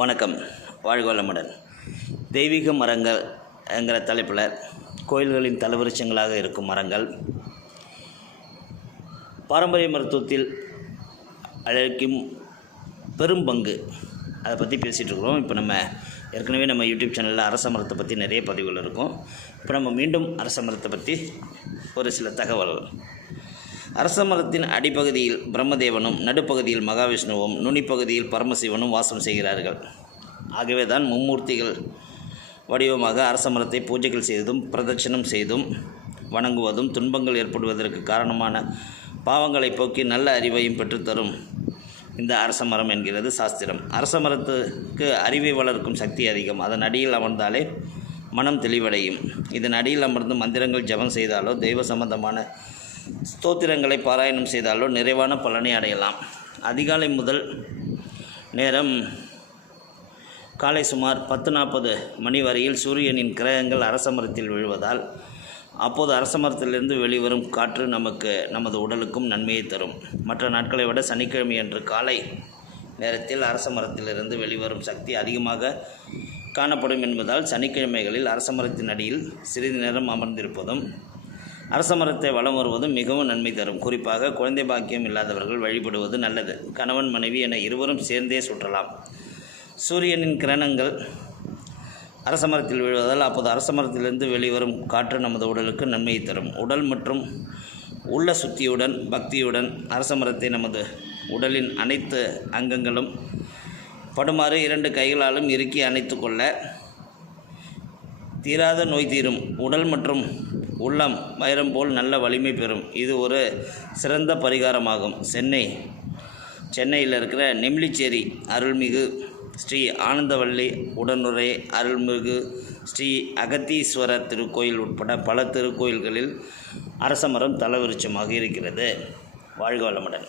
வணக்கம். வாழ்க வளமுடன். தெய்வீக மரங்கள் என்கிற தலைப்பில் கோயில்களின் தலவிருட்சங்களாக இருக்கும் மரங்கள் பாரம்பரிய மருத்துவத்தில் அழைக்கும் பெரும் பங்கு அதை பற்றி பேசிகிட்டு இருக்கிறோம். இப்போ நம்ம ஏற்கனவே நம்ம யூடியூப் சேனலில் அரச மரத்தை பற்றி நிறைய பதிவுகள் இருக்கும். இப்போ நம்ம மீண்டும் அரச மரத்தை பற்றி ஒரு சில தகவல்கள். அரச மரத்தின் அடிப்பகுதியில் பிரம்மதேவனும் நடுப்பகுதியில் மகாவிஷ்ணுவும் நுனிப்பகுதியில் பரமசிவனும் வாசம் செய்கிறார்கள். ஆகவே தான் மும்மூர்த்திகள் வடிவமாக அரச மரத்தை பூஜைகள் செய்தும் பிரதட்சணம் செய்தும் வணங்குவதும் துன்பங்கள் ஏற்படுவதற்கு காரணமான பாவங்களை போக்கி நல்ல அறிவையும் பெற்றுத்தரும் இந்த அரச மரம் என்கிறது சாஸ்திரம். அரச மரத்துக்கு அறிவை வளர்க்கும் சக்தி அதிகம். அதன் அடியில் அமர்ந்தாலே மனம் தெளிவடையும். இதன் அடியில் அமர்ந்து மந்திரங்கள் ஜபம் செய்தாலோ தெய்வ சம்பந்தமான ஸ்தோத்திரங்களை பாராயணம் செய்தாலோ நிறைவான பலனை அடையலாம். அதிகாலை முதல் நேரம் காலை சுமார் 10:40 மணி வரையில் சூரியனின் கிரகங்கள் அரச மரத்தில் விழுவதால் அப்போது அரச மரத்திலிருந்து வெளிவரும் காற்று நமது உடலுக்கும் நன்மையை தரும். மற்ற நாட்களை விட சனிக்கிழமை அன்று காலை நேரத்தில் அரச மரத்திலிருந்து வெளிவரும் சக்தி அதிகமாக காணப்படும் என்பதால் சனிக்கிழமைகளில் அரச மரத்தின் அடியில் சிறிது நேரம் அமர்ந்திருப்பதும் அரச மரத்தை வலம் வருவதும் மிகவும் நன்மை தரும். குறிப்பாக குழந்தை பாக்கியம் இல்லாதவர்கள் வழிபடுவது நல்லது. கணவன் மனைவி என இருவரும் சேர்ந்தே சுற்றலாம். சூரியனின் கிரணங்கள் அரச மரத்தில் விழுவதால் அப்போது அரச மரத்திலிருந்து வெளிவரும் காற்று நமது உடலுக்கு நன்மையை தரும். உடல் மற்றும் உள்ள சுத்தியுடன் பக்தியுடன் அரச மரத்தை நமது உடலின் அனைத்து அங்கங்களும் படுமாறு 2 கைகளாலும் இறுக்கி அணைத்து கொள்ள தீராத நோய் தீரும். உடல் மற்றும் உள்ளம் வைரம் போல் நல்ல வலிமை பெறும். இது ஒரு சிறந்த பரிகாரமாகும். சென்னையில் இருக்கிற நெம்லிச்சேரி அருள்மிகு ஸ்ரீ ஆனந்தவல்லி உடனுரை அருள்மிகு ஸ்ரீ அகத்தீஸ்வரர் திருக்கோயில் உட்பட பல திருக்கோயில்களில் அரச மரம் தலவிருட்சமாக இருக்கிறது. வாழ்க வளமுடன்.